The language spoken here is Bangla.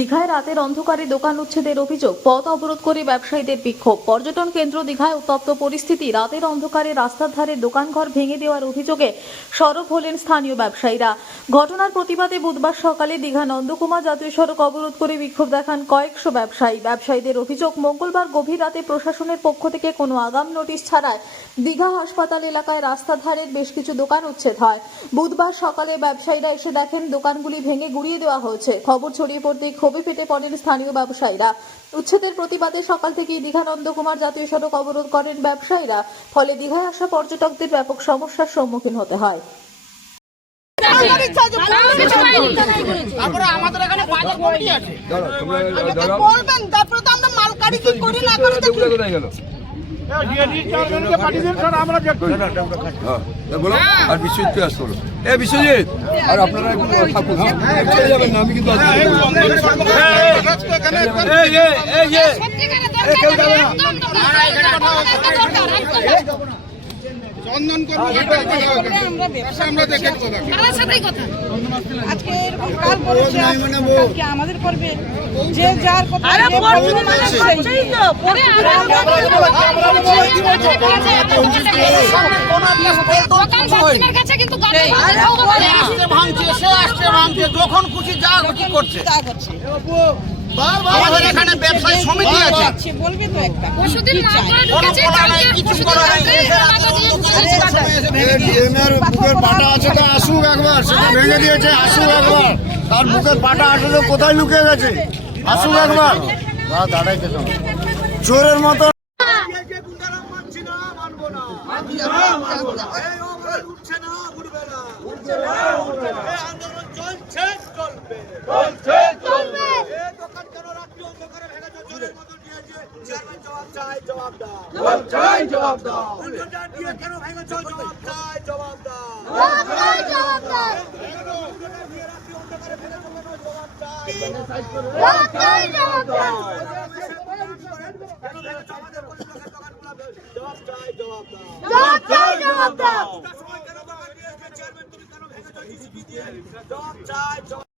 দীঘায় রাতের অন্ধকারে দোকান উচ্ছেদের অভিযোগ, পথ অবরোধ করে ব্যবসায়ীদের বিক্ষোভ। পর্যটন কেন্দ্র দীঘায় উত্তপ্ত পরিস্থিতি। রাতের অন্ধকারে রাস্তার ধারে দোকানঘর ভেঙে দেওয়ার অভিযোগে সরব হলেন স্থানীয় ব্যবসায়ীরা। ঘটনার প্রতিবাদে বুধবার সকালে দীঘা নন্দকুমার জাতীয় সড়ক অবরোধ করে বিক্ষোভ দেখান কয়েকশো ব্যবসায়ী। ব্যবসায়ীদের অভিযোগ, মঙ্গলবার গভীর রাতে প্রশাসনের পক্ষ থেকে কোনো আগাম নোটিশ ছাড়াই দীঘা হাসপাতাল এলাকায় রাস্তার ধারের বেশ কিছু দোকান উচ্ছেদ হয়। বুধবার সকালে ব্যবসায়ীরা এসে দেখেন দোকানগুলি ভেঙে গুড়িয়ে দেওয়া হয়েছে। খবর ছড়িয়ে পড়তে ক্ষোভে ফেটে পড়েন স্থানীয় ব্যবসায়ীরা। উচ্ছেদের প্রতিবাদে সকাল থেকেই দীঘা নন্দকুমার জাতীয় সড়ক অবরোধ করেন ব্যবসায়ীরা। ফলে দীঘায় আসা পর্যটকদের ব্যাপক সমস্যার সম্মুখীন হতে হয়। আমাদের এখানে বাজার কমিটি আছে, বলবেন তারপরে তো আমরা মাল কাটি কি করি না করি দেখি। আর বিশ্বজিৎ আসলো, বিশ্বজিৎ আর আপনারা থাকুন, চলে যাবেন না, আমি কিন্তু আজকে এরকম কাল বলেছে আজকে আমাদের করবে যে যার কথা যখন খুশি যা খুশি করছে আমাদের এখানে ব্যবসায়ী সমিতি আছে, বলবি তো একটা বুকের পাটা আছে তো আসুক একবার, সেটা ভেঙে দিয়েছে, আসুক একবার, তার বুকের পাটা আছে তো কোথায় লুকিয়ে গেছে, আসুক একবার, দাঁড়াইতে চোরের মতো। জবাব চাই।